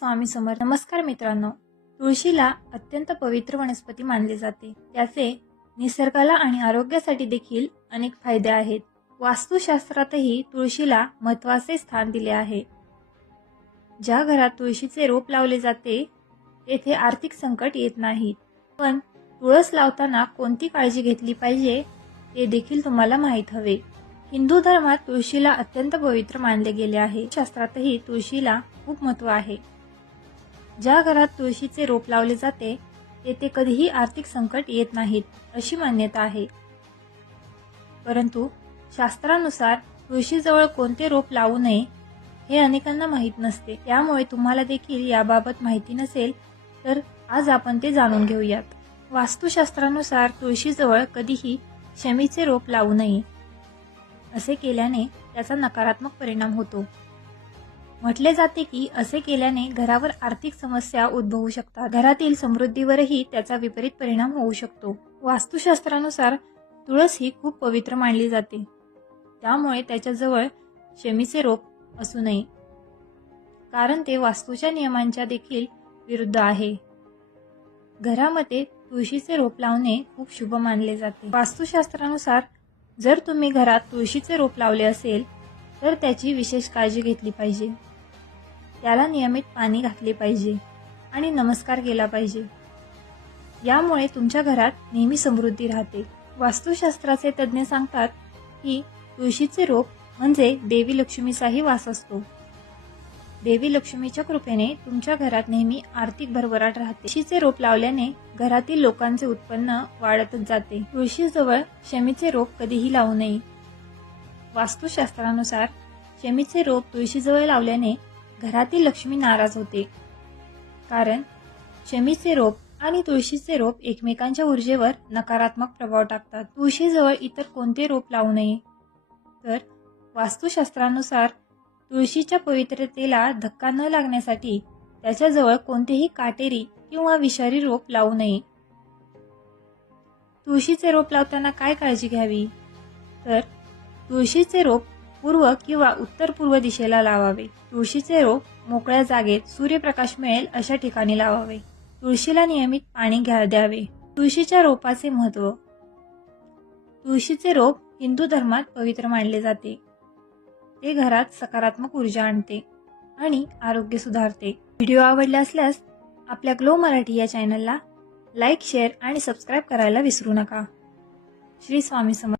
स्वामी समर नमस्कार मित्रांनो. तुळशीला अत्यंत पवित्र वनस्पती मानले जाते. त्याचे निसर्गाला आणि आरोग्यासाठी देखील अनेक फायदे आहेत. वास्तुशास्त्रातही तुळशीला महत्त्वाचे स्थान दिले आहे. ज्या घरात तुळशीचे रोप लावले जाते तेथे आर्थिक संकट येत नाही. पण तुळस लावताना कोणती काळजी घेतली पाहिजे ते देखील तुम्हाला माहीत हवे. हिंदू धर्मात तुळशीला अत्यंत पवित्र मानले गेले आहे. शास्त्रातही तुळशीला खूप महत्त्व आहे. ज्या घरात तुळशीचे रोप लावले जाते तेथे कधीही आर्थिक संकट येत नाहीत अशी मान्यता आहे. परंतु शास्त्रानुसार तुळशीजवळ कोणते रोप लावू नये हे अनेकांना माहीत नसते. त्यामुळे तुम्हाला देखील याबाबत माहिती नसेल तर आज आपण ते जाणून घेऊयात. वास्तुशास्त्रानुसार तुळशीजवळ कधीही शमीचे रोप लावू नये असे केल्याने त्याचा नकारात्मक परिणाम होतो. म्हटले जाते की असे केल्याने घरावर आर्थिक समस्या उद्भवू शकतात. घरातील समृद्धीवरही त्याचा विपरीत परिणाम होऊ शकतो. वास्तुशास्त्रानुसार तुळस ही खूप पवित्र मानली जाते. त्यामुळे त्याच्याजवळ शमीचे रोप असू नये. कारण ते वास्तूच्या नियमांच्या देखील विरुद्ध आहे. घरामध्ये तुळशीचे रोप लावणे खूप शुभ मानले जाते. वास्तुशास्त्रानुसार जर तुम्ही घरात तुळशीचे रोप लावले असेल तर त्याची विशेष काळजी घेतली पाहिजे. त्याला नियमित पाणी घातले पाहिजे आणि नमस्कार केला पाहिजे. यामुळे तुमच्या घरात नेहमी समृद्धी राहते. वास्तुशास्त्राचे तज्ज्ञ सांगतात की तुळशीचे रोप म्हणजे देवी लक्ष्मीचाही वास असतो. देवी लक्ष्मीच्या कृपेने तुमच्या घरात नेहमी आर्थिक भरभराट राहते. तुळशीचे रोप लावल्याने घरातील लोकांचे उत्पन्न वाढतच जाते. तुळशीजवळ शमीचे रोप कधीही लावू नये. वास्तुशास्त्रानुसार शमीचे रोप तुळशीजवळ लावल्याने घरातील लक्ष्मी नाराज होते. कारण शमीचे रोप आणि तुळशीचे रोप एकमेकांच्या ऊर्जेवर नकारात्मक प्रभाव टाकतात. तुळशीजवळ इतर कोणते रोप लावू नये? तर वास्तुशास्त्रानुसार तुळशीच्या पवित्रतेला धक्का न लागण्यासाठी त्याच्याजवळ कोणतेही काटेरी किंवा विषारी रोप लावू नये. तुळशीचे रोप लावताना काय काळजी घ्यावी? तर तुळशीचे रोप पूर्व किंवा उत्तर पूर्व दिशेला लावावे. तुळशीचे रोप मोकळ्या जागेत सूर्यप्रकाश मिळेल अशा ठिकाणी लावावे. तुळशीला नियमित पाणी घ्या द्यावे. तुळशीच्या रोपाचे महत्त्व. तुळशीचे रोप हिंदू धर्मात पवित्र मानले जाते. ते घरात सकारात्मक ऊर्जा आणते आणि आरोग्य सुधारते. व्हिडिओ आवडला असल्यास आपल्या ग्लो मराठी या चॅनलला लाईक शेअर आणि सबस्क्राईब करायला विसरू नका. श्री स्वामी समर्थ